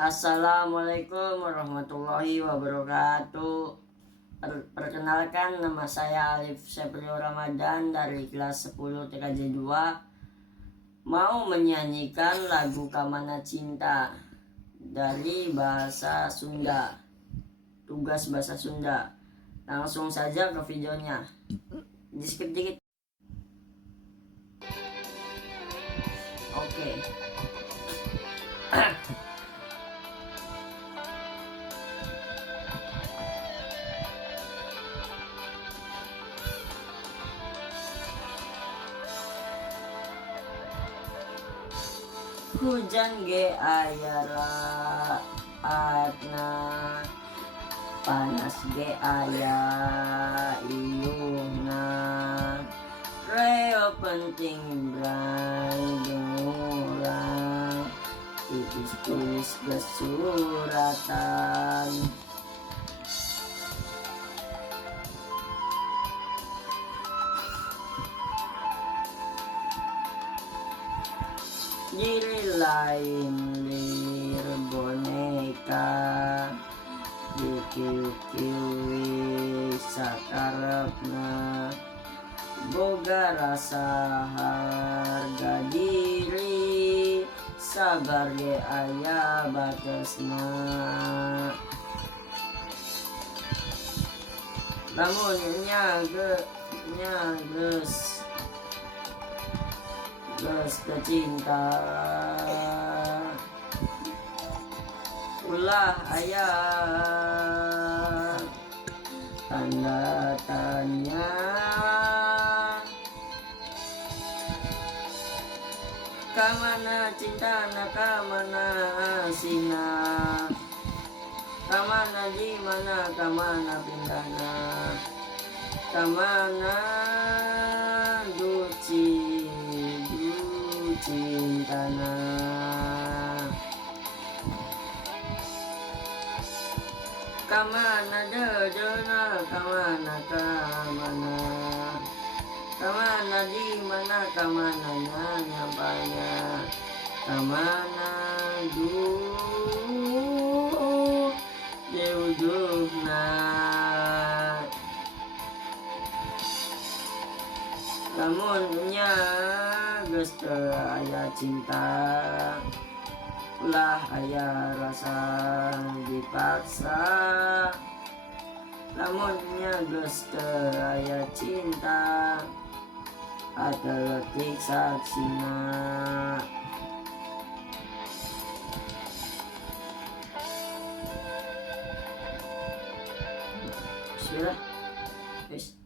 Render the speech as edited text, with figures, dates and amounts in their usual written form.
Assalamualaikum warahmatullahi wabarakatuh. Perkenalkan, nama saya Alif Seprio Ramadan dari kelas 10 TKJ 2. Mau menyanyikan lagu Kamana Cinta dari bahasa Sunda. Tugas bahasa Sunda. Langsung saja ke videonya. Di-skip dikit. Oke. Hujan ge aya raatna, panas ge aya iungna, reo penting bray urang, tipis-tipis gesuratan. Diri lain lir boneka, dikiu-kiui sakarepna, boga rasa harga diri, sabar ge aya batesna. Lamun geus kecinta, ulah aya tanda tanya, kamana cintana, kamana asina, kamana dimana, kamana pindahna, kamana duci cintana, kamana dedena, kamana dimana, kamana nyampanya, kamana deuduhna. Lamun nya geus teu aya cinta, ulah aya rasa dipaksa. Lamun nya geus teu aya cinta, ateletik saksina. Sudah, guys.